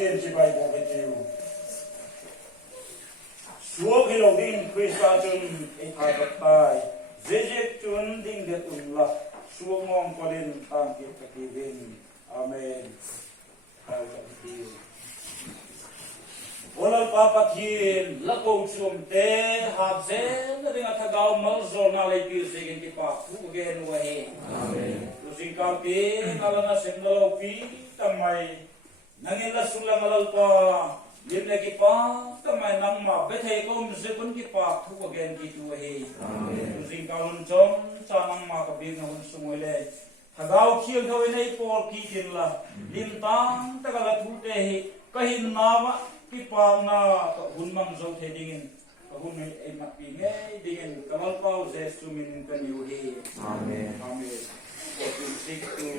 thiên chỉ bay bộ về chiều xuống khi đầu tiên Christa chun ít hai bậc tài dễ chun đinh để tụng là xuống ngon qua đến tam kiệt các kỳ viên amen hallelujah Ola papa thiên la công sum te hab zen na ringa thagao mal zol na lai pir segin ki pa thu gen wa he amen lusing ka pi nala na sendalo pi tamai nangin la sulang alal pa lim le ki pa tamai nang ma be thai kom se kun ki pa thu gen ki tu he amen lusing ka lun chom cha nang ma ka bi na hun sungoi le thagao khiel thoi nei por ki tin la lim tang ta la thu te he kahin na ma Kipa na hunmang zo the dingin hun ai mak pi nge dingin kamal pau je sumin kan yu he amen amen 46 to